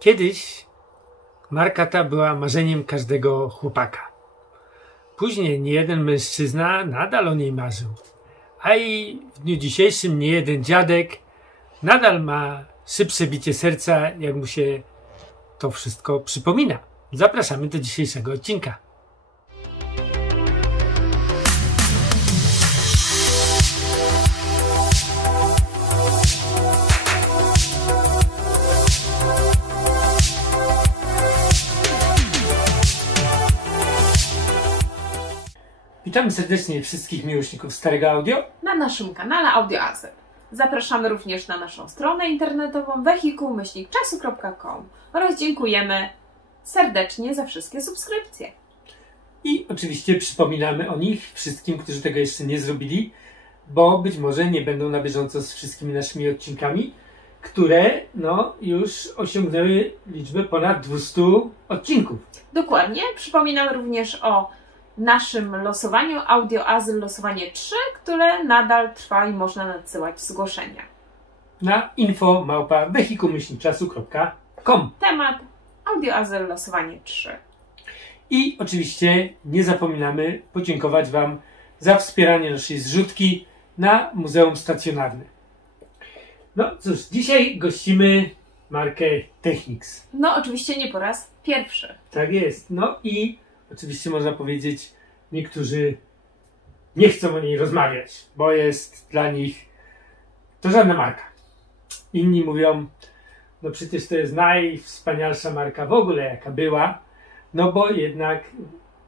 Kiedyś marka ta była marzeniem każdego chłopaka. Później niejeden mężczyzna nadal o niej marzył. A i w dniu dzisiejszym niejeden dziadek nadal ma szybsze bicie serca, jak mu się to wszystko przypomina. Zapraszamy do dzisiejszego odcinka. Witamy serdecznie wszystkich miłośników starego audio na naszym kanale Audioazy. Zapraszamy również na naszą stronę internetową wehikuł-czasu.com oraz dziękujemy serdecznie za wszystkie subskrypcje. i oczywiście przypominamy o nich wszystkim, którzy tego jeszcze nie zrobili, bo być może nie będą na bieżąco z wszystkimi naszymi odcinkami, które już osiągnęły liczbę ponad 200 odcinków. Dokładnie. Przypominam również o naszym losowaniu Audioazy losowanie 3, które nadal trwa i można nadsyłać zgłoszenia. Na info@wehikuł-czasu.com. Temat Audioazy losowanie 3. I oczywiście nie zapominamy podziękować Wam za wspieranie naszej zrzutki na Muzeum Stacjonarne. No cóż, dzisiaj gościmy markę Technics. No oczywiście nie po raz pierwszy. Tak jest. No i oczywiście można powiedzieć, niektórzy nie chcą o niej rozmawiać, bo jest dla nich to żadna marka. Inni mówią, no przecież to jest najwspanialsza marka w ogóle, jaka była, no bo jednak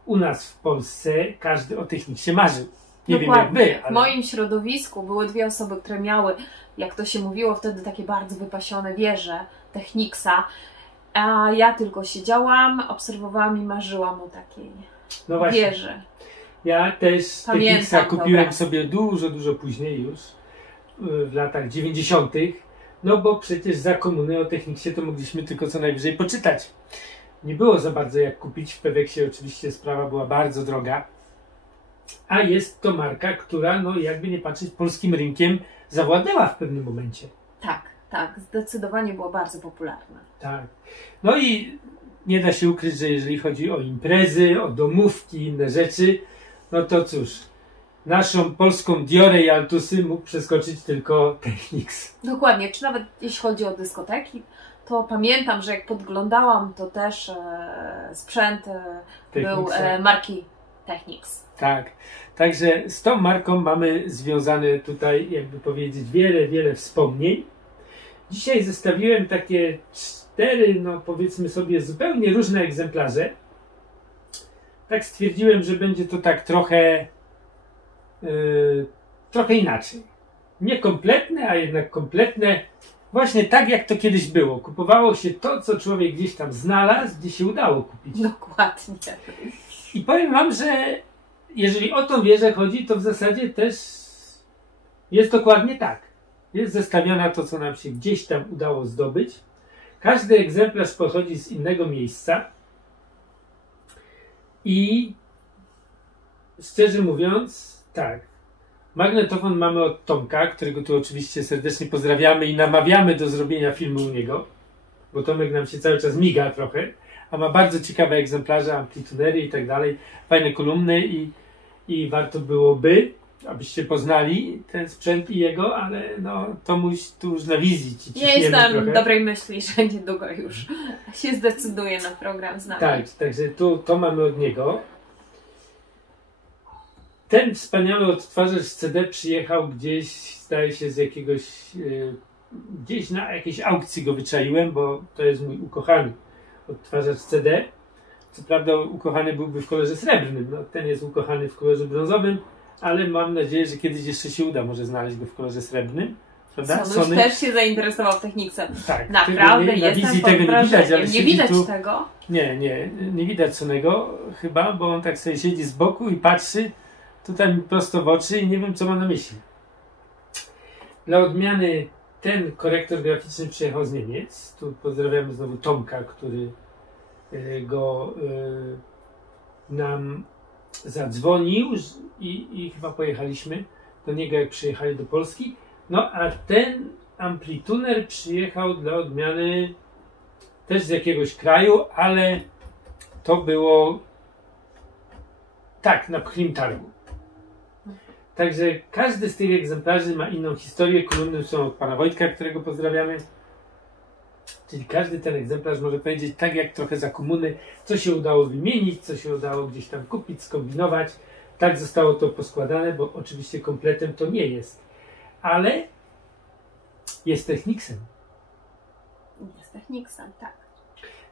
u nas w Polsce każdy o Technicsie marzył. Nie wiem jak wy, ale... W moim środowisku były dwie osoby, które miały, jak to się mówiło wtedy, takie bardzo wypasione wieże Technicsa, a ja tylko siedziałam, obserwowałam i marzyłam o takiej wieży. Ja też Technicsa kupiłem sobie dużo później już, w latach 90. No bo przecież za komuny o Technicsie to mogliśmy tylko co najwyżej poczytać. Nie było za bardzo jak kupić. W Peweksie oczywiście sprawa była bardzo droga. A jest to marka, która, no jakby nie patrzeć, polskim rynkiem zawładnęła w pewnym momencie. Tak, zdecydowanie była bardzo popularna. Tak. No i nie da się ukryć, że jeżeli chodzi o imprezy, o domówki, inne rzeczy, no to cóż, naszą polską Diorę i Altusy mógł przeskoczyć tylko Technics. Dokładnie, czy nawet jeśli chodzi o dyskoteki, to pamiętam, że jak podglądałam, to też sprzęt był marki Technics. Tak, także z tą marką mamy związane tutaj, jakby powiedzieć, wiele wspomnień. Dzisiaj zestawiłem takie 4, no powiedzmy sobie, zupełnie różne egzemplarze. Tak stwierdziłem, że będzie to tak trochę inaczej. Nie kompletne, a jednak kompletne. Właśnie tak, jak to kiedyś było. Kupowało się to, co człowiek gdzieś tam znalazł, gdzie się udało kupić. Dokładnie. I powiem Wam, że jeżeli o tą wieżę chodzi, to w zasadzie też jest dokładnie tak. Jest zestawiona to, co nam się gdzieś tam udało zdobyć. Każdy egzemplarz pochodzi z innego miejsca. I szczerze mówiąc, tak. Magnetofon mamy od Tomka, którego tu oczywiście serdecznie pozdrawiamy i namawiamy do zrobienia filmu u niego, bo Tomek nam się cały czas miga trochę, a ma bardzo ciekawe egzemplarze, amplitudery i tak dalej, fajne kolumny i warto byłoby, abyście poznali ten sprzęt i jego, ale no Tomuś tu już na wizji ci ciśniemy. Ja jestem trochę dobrej myśli, że niedługo już się zdecyduje na program z nami. Tak, także to mamy od niego. Ten wspaniały odtwarzacz CD przyjechał gdzieś, zdaje się, z jakiegoś, gdzieś na jakiejś aukcji go wyczaiłem, bo to jest mój ukochany odtwarzacz CD. Co prawda ukochany byłby w kolorze srebrnym, no ten jest ukochany w kolorze brązowym, ale mam nadzieję, że kiedyś jeszcze się uda może znaleźć go w kolorze srebrnym. Prawda? Sony też się zainteresował Technicsem. Tak, naprawdę na wizji tego nie widać, ale nie widać tu tego. Nie widać Sonego chyba, bo on tak sobie siedzi z boku i patrzy tutaj mi prosto w oczy i nie wiem, co ma na myśli. Dla odmiany ten korektor graficzny przyjechał z Niemiec. Tu pozdrawiamy znowu Tomka, który go nam zadzwonił i chyba pojechaliśmy do niego, jak przyjechali do Polski. No a ten amplituner przyjechał dla odmiany też z jakiegoś kraju, ale to było tak, na Pchlim Targu. Także każdy z tych egzemplarzy ma inną historię. Kolumny są od pana Wojtka, którego pozdrawiamy. Czyli każdy ten egzemplarz może powiedzieć tak jak trochę za komuny, co się udało wymienić, co się udało gdzieś tam kupić, skombinować. Tak zostało to poskładane, bo oczywiście kompletem to nie jest. Ale jest Technicsem. Jest Technicsem, tak.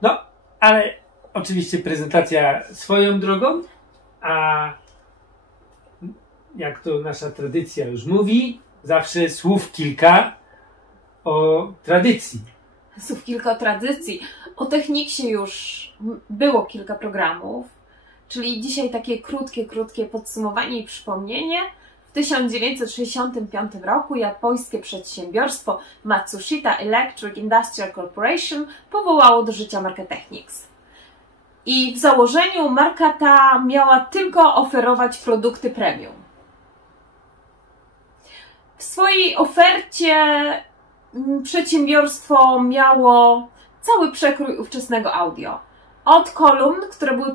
No, ale oczywiście prezentacja swoją drogą, a jak to nasza tradycja już mówi, zawsze słów kilka o tradycji. Słów kilka o tradycji. O Technicsie już było kilka programów, czyli dzisiaj takie krótkie podsumowanie i przypomnienie. W 1965 roku japońskie przedsiębiorstwo Matsushita Electric Industrial Corporation powołało do życia markę Technics. I w założeniu marka ta miała tylko oferować produkty premium. W swojej ofercie przedsiębiorstwo miało cały przekrój ówczesnego audio. Od kolumn, które były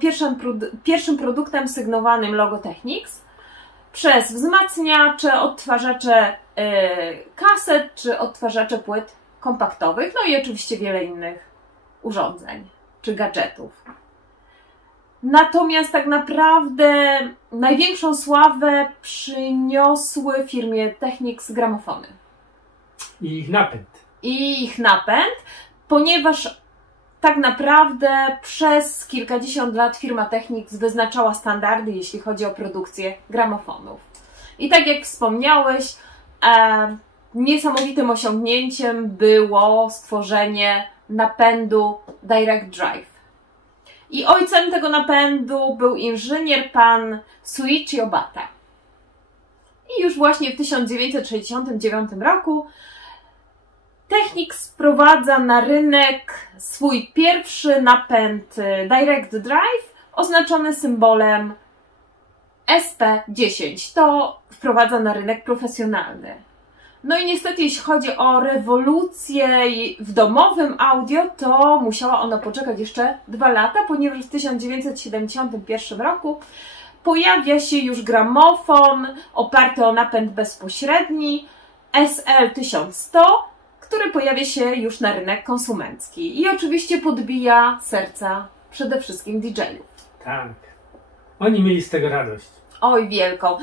pierwszym produktem sygnowanym logo Technics, przez wzmacniacze, odtwarzacze kaset czy odtwarzacze płyt kompaktowych, no i oczywiście wiele innych urządzeń czy gadżetów. Natomiast tak naprawdę największą sławę przyniosły firmie Technics gramofony. I ich napęd, ponieważ tak naprawdę przez kilkadziesiąt lat firma Technics wyznaczała standardy, jeśli chodzi o produkcję gramofonów. I tak jak wspomniałeś, niesamowitym osiągnięciem było stworzenie napędu Direct Drive. I ojcem tego napędu był inżynier pan Suichi Obata. I już właśnie w 1969 roku Technics wprowadza na rynek swój pierwszy napęd Direct Drive oznaczony symbolem SP10. To wprowadza na rynek profesjonalny. No i niestety jeśli chodzi o rewolucję w domowym audio, to musiała ona poczekać jeszcze 2 lata, ponieważ w 1971 roku pojawia się już gramofon oparty o napęd bezpośredni SL1100, który pojawia się już na rynek konsumencki i oczywiście podbija serca przede wszystkim DJ-ów. Tak. Oni mieli z tego radość. Oj, wielką.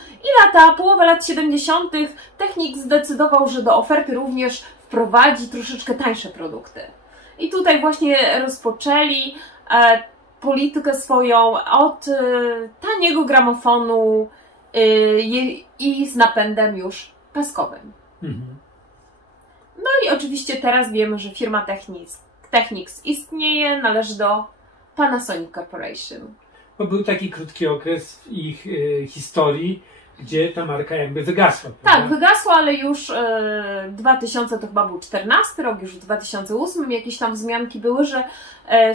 Połowa lat 70. Technics zdecydował, że do oferty również wprowadzi troszeczkę tańsze produkty. I tutaj właśnie rozpoczęli politykę swoją od taniego gramofonu i z napędem już paskowym. No i oczywiście teraz wiemy, że firma Technics istnieje, należy do Panasonic Corporation. Bo był taki krótki okres w ich historii, gdzie ta marka jakby wygasła. Prawda? Tak, wygasła, ale już 2000 to chyba był 14 rok, już w 2008 jakieś tam wzmianki były, że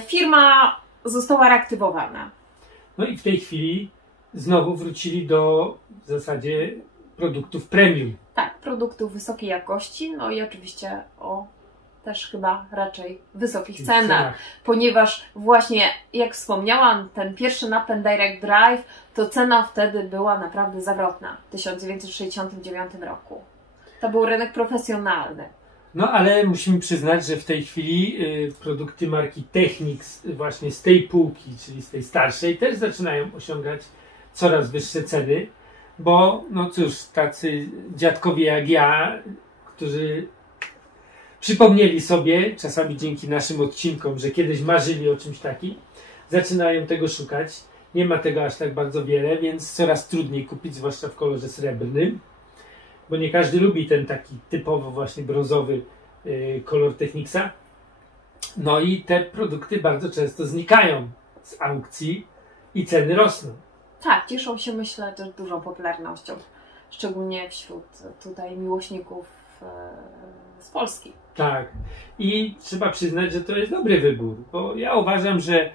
firma została reaktywowana. No i w tej chwili znowu wrócili do w zasadzie produktów premium. Tak, produktów wysokiej jakości, no i oczywiście o też chyba raczej wysokich cenach, ponieważ właśnie, jak wspomniałam, ten pierwszy napęd Direct Drive, to cena wtedy była naprawdę zawrotna w 1969 roku. To był rynek profesjonalny. No ale musimy przyznać, że w tej chwili produkty marki Technics właśnie z tej półki, czyli z tej starszej, też zaczynają osiągać coraz wyższe ceny, bo no cóż, tacy dziadkowie jak ja, którzy przypomnieli sobie, czasami dzięki naszym odcinkom, że kiedyś marzyli o czymś takim, zaczynają tego szukać. Nie ma tego aż tak bardzo wiele, więc coraz trudniej kupić, zwłaszcza w kolorze srebrnym, bo nie każdy lubi ten taki typowo właśnie brązowy kolor Technicsa. No i te produkty bardzo często znikają z aukcji i ceny rosną. Tak, cieszą się, myślę, też dużą popularnością, szczególnie wśród tutaj miłośników z Polski. Tak. I trzeba przyznać, że to jest dobry wybór, bo ja uważam, że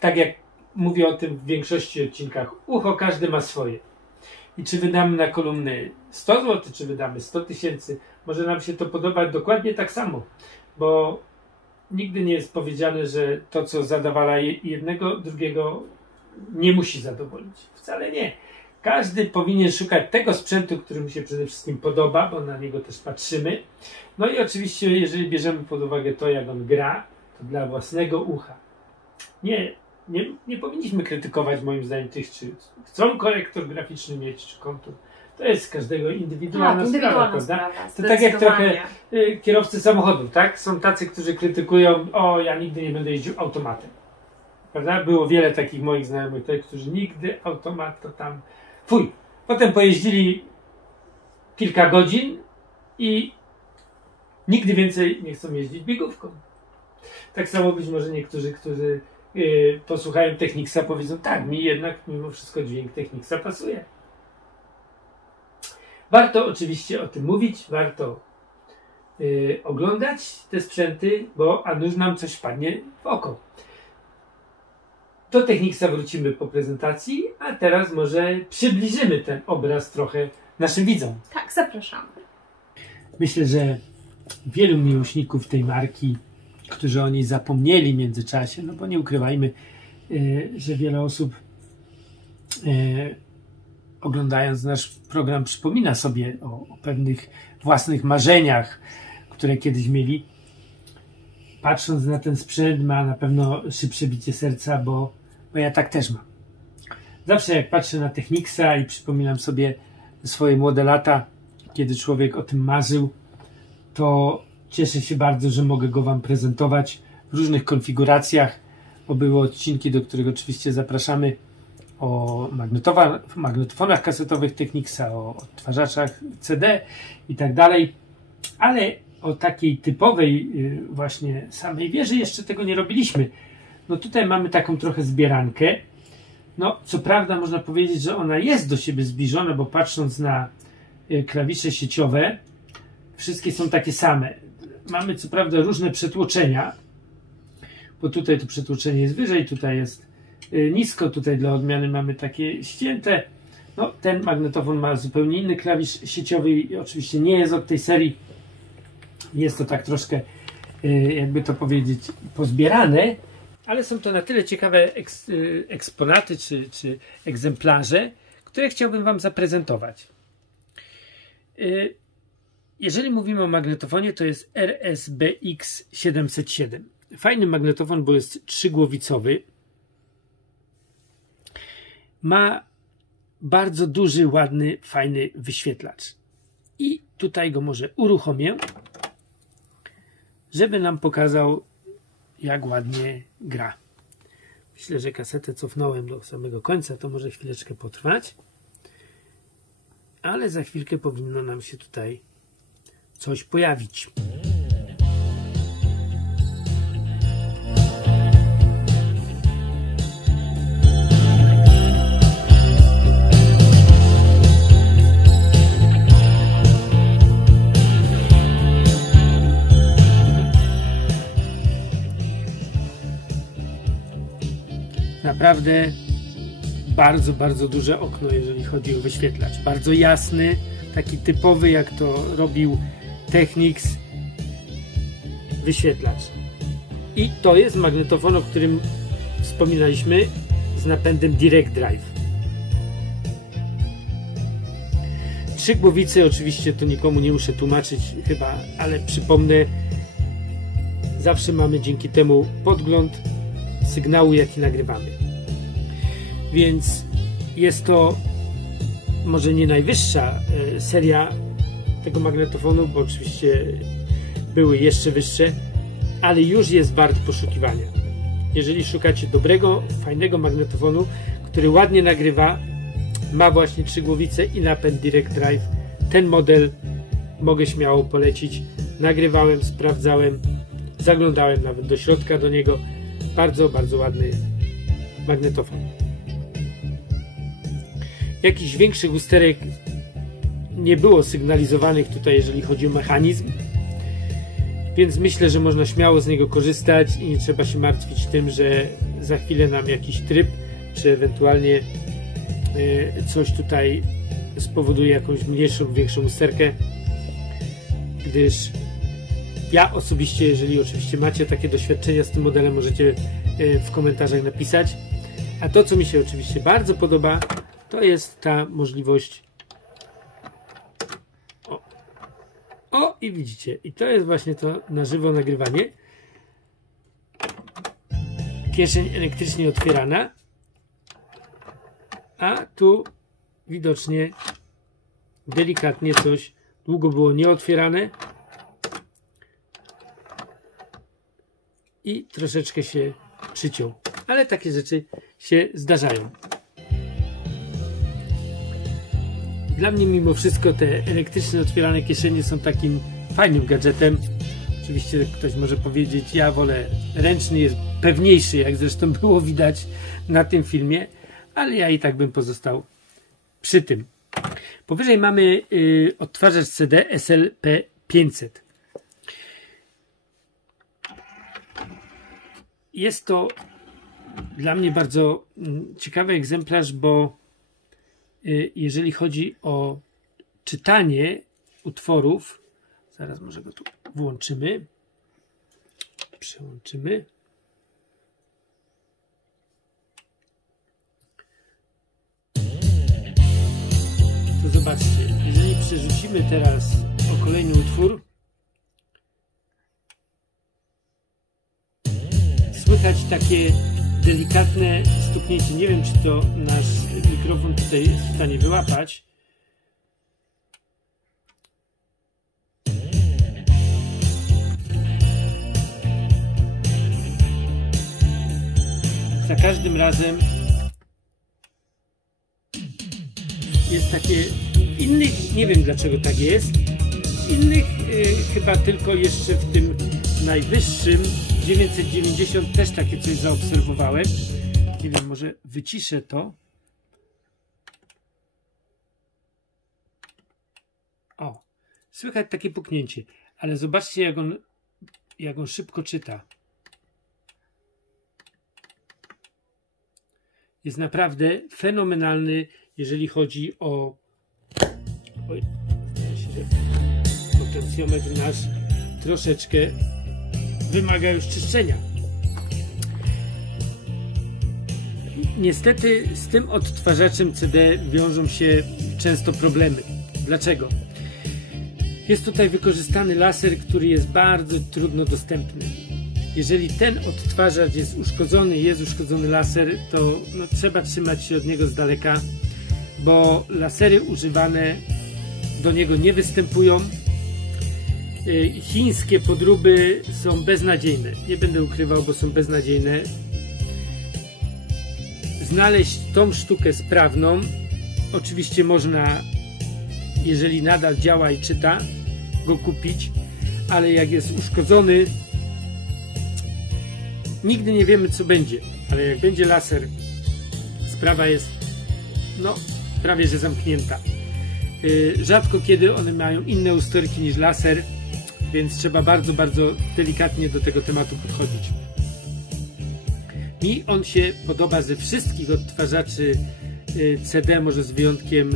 tak jak mówię o tym w większości odcinkach, ucho każdy ma swoje. I czy wydamy na kolumny 100 zł, czy wydamy 100 000, może nam się to podobać dokładnie tak samo, bo nigdy nie jest powiedziane, że to, co zadowala jednego, drugiego nie musi zadowolić. Wcale nie. Każdy powinien szukać tego sprzętu, który mu się przede wszystkim podoba, bo na niego też patrzymy. No i oczywiście, jeżeli bierzemy pod uwagę to, jak on gra, to dla własnego ucha. Nie powinniśmy krytykować, moim zdaniem, tych, czy chcą korektor graficzny mieć, czy kontur. To jest każdego indywidualna sprawa, prawda? To tak jak trochę kierowcy samochodów, tak? Są tacy, którzy krytykują, ja nigdy nie będę jeździł automatem. Prawda? Było wiele takich moich znajomych, którzy nigdy automat to tam... Fuj! Potem pojeździli kilka godzin i nigdy więcej nie chcą jeździć biegówką. Tak samo być może niektórzy, którzy posłuchają Technicsa, powiedzą, tak, mi jednak mimo wszystko dźwięk Technicsa pasuje. Warto oczywiście o tym mówić, warto oglądać te sprzęty, a nuż nam coś wpadnie w oko. Do Technicsa wrócimy po prezentacji, a teraz może przybliżymy ten obraz trochę naszym widzom. Tak, zapraszamy. Myślę, że wielu miłośników tej marki, którzy o niej zapomnieli w międzyczasie, no bo nie ukrywajmy, że wiele osób oglądając nasz program przypomina sobie o pewnych własnych marzeniach, które kiedyś mieli. Patrząc na ten sprzęt ma na pewno szybsze bicie serca, bo ja tak też mam. Zawsze jak patrzę na Technicsa i przypominam sobie swoje młode lata, kiedy człowiek o tym marzył, to cieszę się bardzo, że mogę go Wam prezentować w różnych konfiguracjach, bo były odcinki, do których oczywiście zapraszamy, o magnetofonach kasetowych Technicsa, o odtwarzaczach CD i tak dalej, ale o takiej typowej właśnie samej wieży jeszcze tego nie robiliśmy. No tutaj mamy taką trochę zbierankę. No co prawda można powiedzieć, że ona jest do siebie zbliżona, bo patrząc na klawisze sieciowe, wszystkie są takie same. Mamy co prawda różne przetłoczenia, bo tutaj to przetłoczenie jest wyżej, tutaj jest nisko, tutaj dla odmiany mamy takie ścięte. No, ten magnetofon ma zupełnie inny klawisz sieciowy i oczywiście nie jest od tej serii. Jest to tak troszkę, jakby to powiedzieć, pozbierane, ale są to na tyle ciekawe eksponaty czy egzemplarze, które chciałbym Wam zaprezentować. Jeżeli mówimy o magnetofonie, to jest RSBX 707. Fajny magnetofon, bo jest trzygłowicowy. Ma bardzo duży, ładny, fajny wyświetlacz. I tutaj go może uruchomię, żeby nam pokazał, jak ładnie gra. Myślę, że kasetę cofnąłem do samego końca, to może chwileczkę potrwać. Ale za chwilkę powinno nam się tutaj coś pojawić. Naprawdę bardzo, bardzo duże okno, jeżeli chodzi o wyświetlacz. Bardzo jasny, taki typowy, jak to robił Technics wyświetlacz. I to jest magnetofon, o którym wspominaliśmy, z napędem Direct Drive. Trzy głowice, oczywiście to nikomu nie muszę tłumaczyć chyba, ale przypomnę, zawsze mamy dzięki temu podgląd sygnału, jaki nagrywamy. Więc jest to może nie najwyższa seria tego magnetofonu, bo oczywiście były jeszcze wyższe, ale już jest wart poszukiwania. Jeżeli szukacie dobrego, fajnego magnetofonu, który ładnie nagrywa, ma właśnie trzy głowice i napęd Direct Drive, ten model mogę śmiało polecić. Nagrywałem, sprawdzałem, zaglądałem nawet do środka do niego. Bardzo, bardzo ładny magnetofon. Jakichś większych usterek nie było sygnalizowanych tutaj, jeżeli chodzi o mechanizm, więc myślę, że można śmiało z niego korzystać i nie trzeba się martwić tym, że za chwilę nam jakiś tryb, czy ewentualnie coś tutaj spowoduje jakąś mniejszą, większą usterkę, gdyż Ja osobiście, jeżeli oczywiście macie takie doświadczenia z tym modelem, możecie w komentarzach napisać. A to, co mi się oczywiście bardzo podoba, to jest ta możliwość. O, i widzicie, i to jest właśnie to na żywo nagrywanie. Kieszeń elektrycznie otwierana, a tu widocznie delikatnie coś długo było nieotwierane i troszeczkę się przyciął, ale takie rzeczy się zdarzają. Dla mnie mimo wszystko te elektrycznie otwierane kieszenie są takim fajnym gadżetem. Oczywiście ktoś może powiedzieć, ja wolę ręczny, jest pewniejszy, jak zresztą było widać na tym filmie, ale ja i tak bym pozostał przy tym. Powyżej mamy odtwarzacz CD SLP500. Jest to dla mnie bardzo ciekawy egzemplarz, bo jeżeli chodzi o czytanie utworów, zaraz może go tu włączymy, przełączymy. To zobaczcie, jeżeli przerzucimy teraz o kolejny utwór, słychać takie delikatne stuknięcie. Nie wiem, czy to nasz mikrofon tutaj jest w stanie wyłapać. Za każdym razem jest takie innych, nie wiem dlaczego tak jest, innych chyba tylko jeszcze w tym najwyższym 990 też takie coś zaobserwowałem. Nie wiem, może wyciszę to. O, słychać takie puknięcie, ale zobaczcie jak on szybko czyta. Jest naprawdę fenomenalny, jeżeli chodzi o... Oj, zdaje się, że potencjometr nasz troszeczkę wymaga już czyszczenia. Niestety z tym odtwarzaczem CD wiążą się często problemy. Dlaczego? Jest tutaj wykorzystany laser, który jest bardzo trudno dostępny. Jeżeli ten odtwarzacz jest uszkodzony laser, to trzeba trzymać się od niego z daleka, bo lasery używane do niego nie występują. Chińskie podróby są beznadziejne. Nie będę ukrywał, bo są beznadziejne. Znaleźć tą sztukę sprawną oczywiście można, jeżeli nadal działa i czyta, go kupić, ale jak jest uszkodzony, nigdy nie wiemy, co będzie, ale jak będzie laser, sprawa jest prawie że zamknięta. Rzadko kiedy one mają inne usterki niż laser, więc trzeba bardzo, bardzo delikatnie do tego tematu podchodzić. Mi on się podoba ze wszystkich odtwarzaczy CD, może z wyjątkiem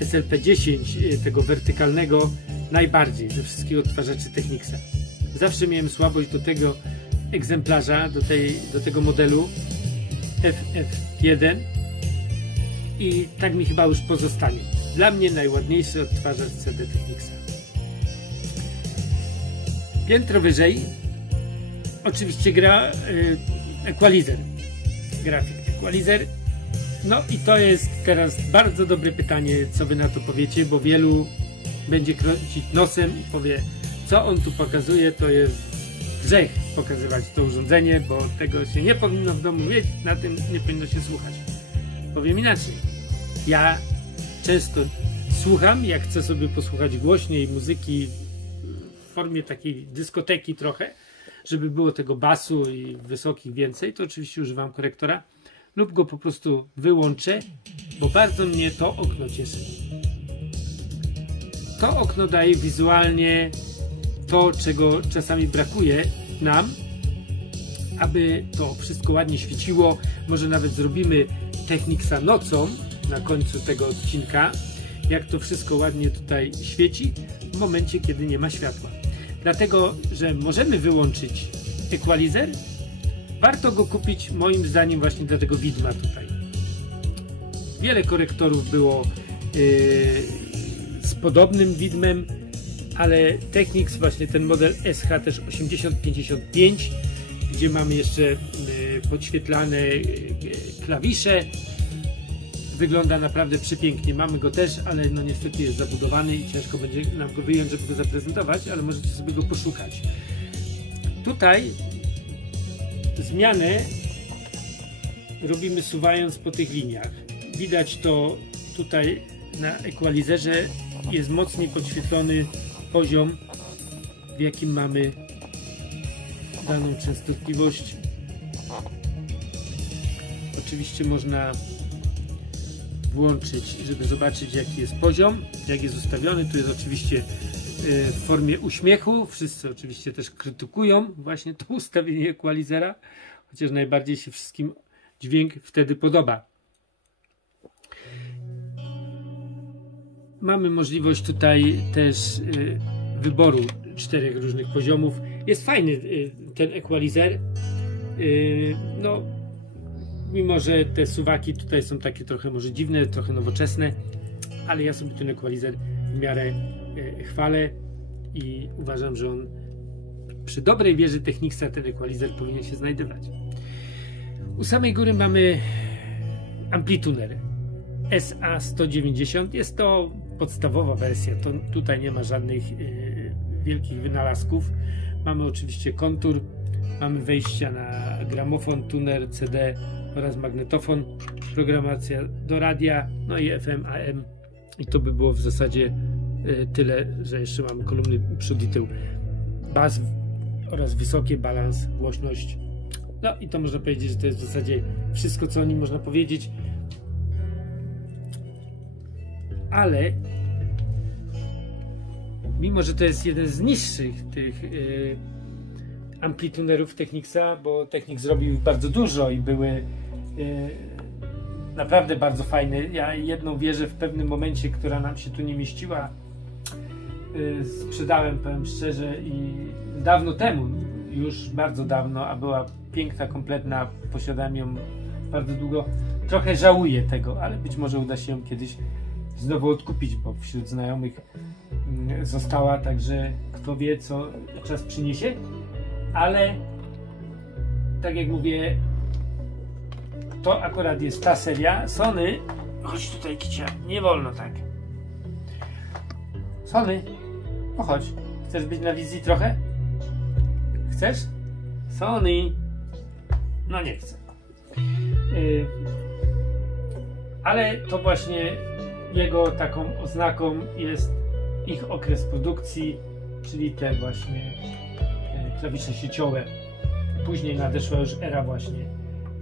SLP10, tego wertykalnego, najbardziej ze wszystkich odtwarzaczy Technicsa. Zawsze miałem słabość do tego egzemplarza, do tego modelu FF1 i tak mi chyba już pozostanie. Dla mnie najładniejszy odtwarzacz CD Technicsa. Piętro wyżej oczywiście gra equalizer, grafik equalizer. No i to jest teraz bardzo dobre pytanie, co wy na to powiecie, bo wielu będzie kręcić nosem i powie, co on tu pokazuje, to jest grzech pokazywać to urządzenie, bo tego się nie powinno w domu mieć, na tym nie powinno się słuchać. Powiem inaczej. Ja często słucham, jak chcę sobie posłuchać głośniej muzyki w formie takiej dyskoteki trochę, żeby było tego basu i wysokich więcej, to oczywiście używam korektora lub go po prostu wyłączę, bo bardzo mnie to okno cieszy. To okno daje wizualnie to, czego czasami brakuje nam, aby to wszystko ładnie świeciło. Może nawet zrobimy Technicsa nocą na końcu tego odcinka, jak to wszystko ładnie tutaj świeci w momencie, kiedy nie ma światła. dlatego, że możemy wyłączyć equalizer, warto go kupić moim zdaniem właśnie do tego widma tutaj. Wiele korektorów było z podobnym widmem, ale Technics, właśnie ten model SH też 8055, gdzie mamy jeszcze podświetlane klawisze, wygląda naprawdę przepięknie. Mamy go też, ale no niestety jest zabudowany i ciężko będzie nam go wyjąć, żeby go zaprezentować, ale możecie sobie go poszukać. Tutaj zmianę robimy suwając po tych liniach. Widać to tutaj na equalizerze, jest mocniej podświetlony poziom, w jakim mamy daną częstotliwość. Oczywiście można włączyć, żeby zobaczyć, jaki jest poziom, jak jest ustawiony. Tu jest oczywiście w formie uśmiechu. Wszyscy oczywiście też krytykują właśnie to ustawienie equalizera, chociaż najbardziej się wszystkim dźwięk wtedy podoba. Mamy możliwość tutaj też wyboru 4 różnych poziomów. Jest fajny ten equalizer. No, mimo że te suwaki tutaj są takie trochę może dziwne, trochę nowoczesne, ale ja sobie ten equalizer w miarę chwalę i uważam, że on przy dobrej wieży Technicsa ten equalizer powinien się znajdować. U samej góry mamy amplituner SA190. Jest to podstawowa wersja, to tutaj nie ma żadnych wielkich wynalazków. Mamy oczywiście kontur, mamy wejścia na gramofon, tuner, CD oraz magnetofon, programacja do radia, no i FM, AM, i to by było w zasadzie tyle, że jeszcze mamy kolumny przód i tył, bas oraz wysokie, balans, głośność. No i to można powiedzieć, że to jest w zasadzie wszystko, co o nim można powiedzieć. Ale mimo że to jest jeden z niższych tych amplitunerów Technicsa, bo Technics zrobił ich bardzo dużo i były naprawdę bardzo fajne. Ja jedną wieżę w pewnym momencie, która nam się tu nie mieściła, sprzedałem, powiem szczerze, i dawno temu, już bardzo dawno, a była piękna, kompletna, posiadałem ją bardzo długo. Trochę żałuję tego, ale być może uda się ją kiedyś znowu odkupić, bo wśród znajomych została, także kto wie, co czas przyniesie. Ale tak jak mówię, to akurat jest ta seria. Sony, chodź tutaj, kicia, nie wolno tak. Sony, no chodź, chcesz być na wizji trochę? Chcesz? Sony, no nie chcę. Ale to właśnie jego taką oznaką jest ich okres produkcji, czyli te właśnie klawisze sieciowe. Później nadeszła już era właśnie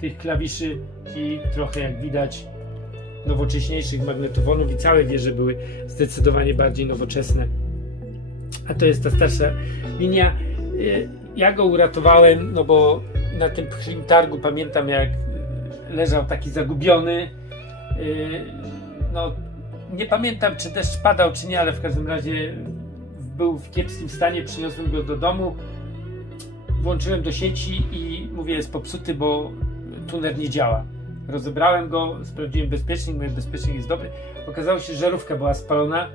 tych klawiszy i trochę, jak widać, nowocześniejszych magnetofonów, i całe wieże były zdecydowanie bardziej nowoczesne. A to jest ta starsza linia. Ja go uratowałem, no bo na tym pchlim targu pamiętam, jak leżał taki zagubiony. No, nie pamiętam, czy deszcz padał, czy nie, ale w każdym razie był w kiepskim stanie. Przyniosłem go do domu, włączyłem do sieci i mówię, jest popsuty, bo tuner nie działa. Rozebrałem go, sprawdziłem bezpiecznik, mówię, bezpiecznik jest dobry. Okazało się, że żarówka była spalona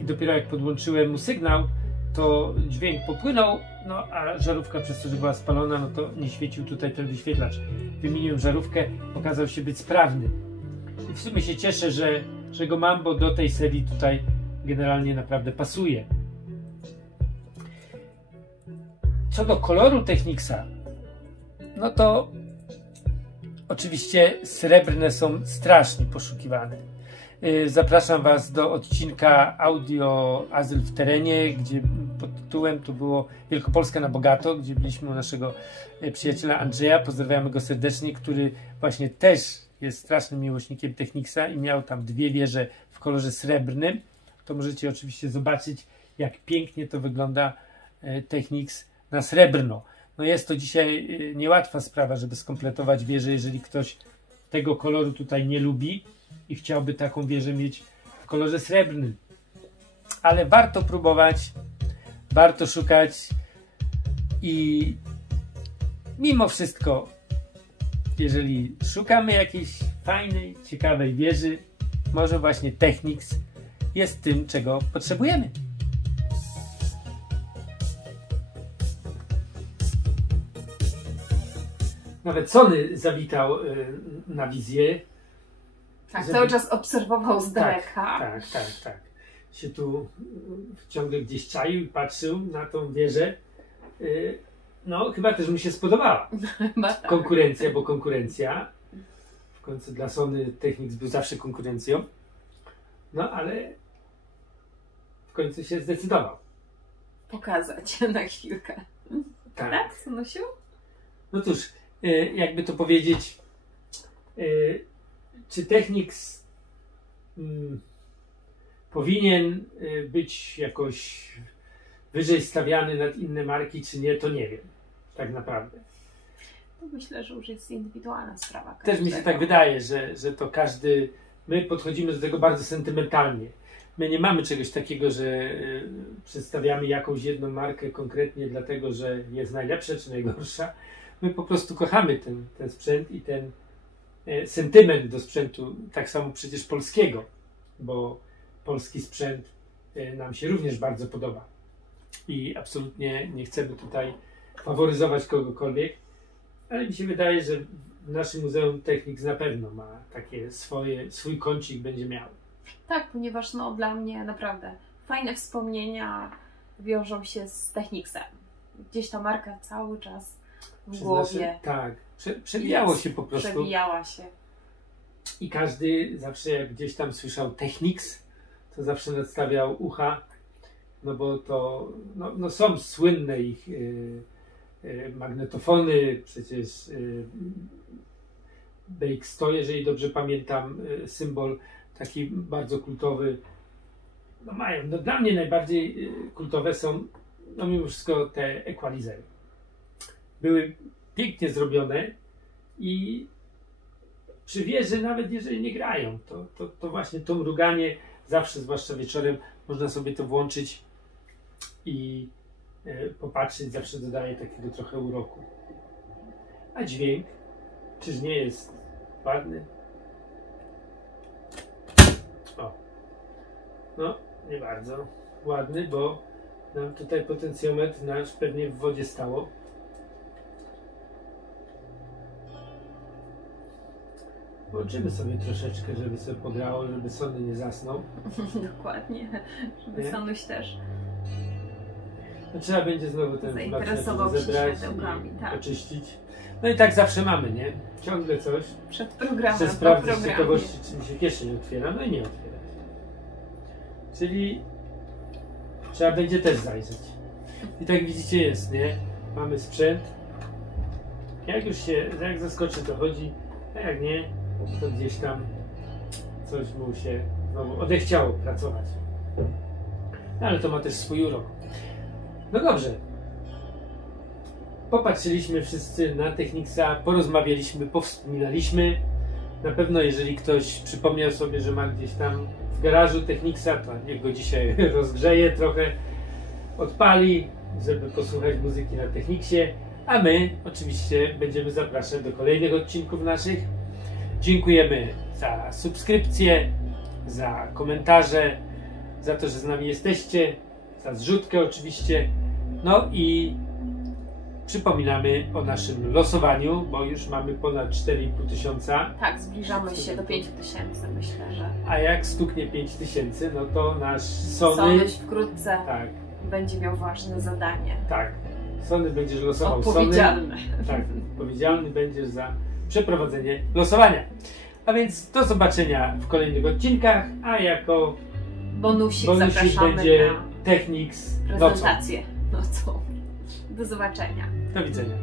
i dopiero jak podłączyłem mu sygnał, to dźwięk popłynął, no a żarówka, przez to, że była spalona, no to nie świecił tutaj ten wyświetlacz. Wymieniłem żarówkę, okazał się być sprawny. I w sumie się cieszę, że go mam, bo do tej serii tutaj generalnie naprawdę pasuje. Co do koloru Technicsa, no to oczywiście srebrne są strasznie poszukiwane. Zapraszam Was do odcinka audio Azyl w terenie, gdzie pod tytułem to było Wielkopolska na bogato, gdzie byliśmy u naszego przyjaciela Andrzeja, pozdrawiamy go serdecznie, który właśnie też jest strasznym miłośnikiem Technicsa i miał tam 2 wieże w kolorze srebrnym. To możecie oczywiście zobaczyć, jak pięknie to wygląda Technics na srebrno. No jest to dzisiaj niełatwa sprawa, żeby skompletować wieżę, jeżeli ktoś tego koloru tutaj nie lubi i chciałby taką wieżę mieć w kolorze srebrnym. Ale warto próbować, warto szukać i mimo wszystko, jeżeli szukamy jakiejś fajnej, ciekawej wieży, może właśnie Technics jest tym, czego potrzebujemy. Nawet Sony zawitał na wizję. Tak, cały czas obserwował z daleka. Tak. Się tu ciągle gdzieś czaił i patrzył na tą wieżę. No, chyba też mu się spodobała konkurencja, bo konkurencja w końcu dla Sony Technics był zawsze konkurencją. No, ale w końcu się zdecydował. Pokazać na chwilkę. Tak, Sonusiu? No cóż, jakby to powiedzieć, czy Technics powinien być jakoś wyżej stawiany nad inne marki, czy nie, to nie wiem. Tak naprawdę. Myślę, że już jest indywidualna sprawa. Też mi się tak wydaje, że to każdy... My podchodzimy do tego bardzo sentymentalnie. My nie mamy czegoś takiego, że przedstawiamy jakąś jedną markę konkretnie dlatego, że jest najlepsza czy najgorsza. My po prostu kochamy ten sprzęt i ten sentyment do sprzętu, tak samo przecież polskiego, bo polski sprzęt nam się również bardzo podoba. I absolutnie nie chcemy tutaj faworyzować kogokolwiek, ale mi się wydaje, że w naszym Muzeum Technics na pewno ma takie swój kącik będzie miał. Tak, ponieważ no, dla mnie naprawdę fajne wspomnienia wiążą się z Technicsem. Gdzieś ta marka cały czas w głowie. Tak, przewijało się po prostu. Przewijała się. I każdy zawsze jak gdzieś tam słyszał Technics, to zawsze nadstawiał ucha, no bo to no są słynne ich magnetofony, przecież BX100, jeżeli dobrze pamiętam, symbol taki bardzo kultowy. No mają, no dla mnie najbardziej kultowe są no mimo wszystko te equalizery. Były pięknie zrobione i przy wieży, nawet jeżeli nie grają, to właśnie to mruganie zawsze, zwłaszcza wieczorem, można sobie to włączyć i popatrzeć, zawsze dodaje takiego trochę uroku. A dźwięk, czyż nie jest ładny? O, no nie bardzo ładny, bo nam tutaj potencjometr nasz pewnie w wodzie stało. Włączymy sobie troszeczkę, żeby sobie pograło, żeby Sony nie zasnął. Dokładnie, żeby Sonuś też no, trzeba będzie znowu ten zainteresował się zebrać tak. oczyścić. No i tak zawsze mamy, nie? Ciągle coś. Przed programem. Chcę sprawdzić z ciekawości, czy mi się kieszeń otwiera. No i nie otwiera się. Czyli trzeba będzie też zajrzeć. I tak widzicie jest, nie? Mamy sprzęt. Jak zaskoczy, to chodzi. A jak nie, to gdzieś tam coś mu się znowu odechciało pracować. No, ale to ma też swój urok. No dobrze. Popatrzyliśmy wszyscy na Technicsa, porozmawialiśmy, powspominaliśmy. Na pewno jeżeli ktoś przypomniał sobie, że ma gdzieś tam w garażu Technicsa, to niech go dzisiaj rozgrzeje trochę, odpali, żeby posłuchać muzyki na Technicsie. A my oczywiście będziemy zapraszać do kolejnych odcinków naszych. Dziękujemy za subskrypcję, za komentarze, za to, że z nami jesteście, za zrzutkę oczywiście. No i przypominamy o naszym losowaniu, bo już mamy ponad 4,5 tysiąca. Tak, zbliżamy się do 5 tysięcy, myślę, że. A jak stuknie 5 tysięcy, no to nasz Sony... Sonuś wkrótce tak, będzie miał ważne zadanie. Tak, Sony będziesz losował. Odpowiedzialny. Sony, tak, odpowiedzialny będziesz za przeprowadzenie losowania. A więc do zobaczenia w kolejnych odcinkach, a jako bonusik zapraszamy będzie na Technics prezentację nocą. Do zobaczenia. Do widzenia.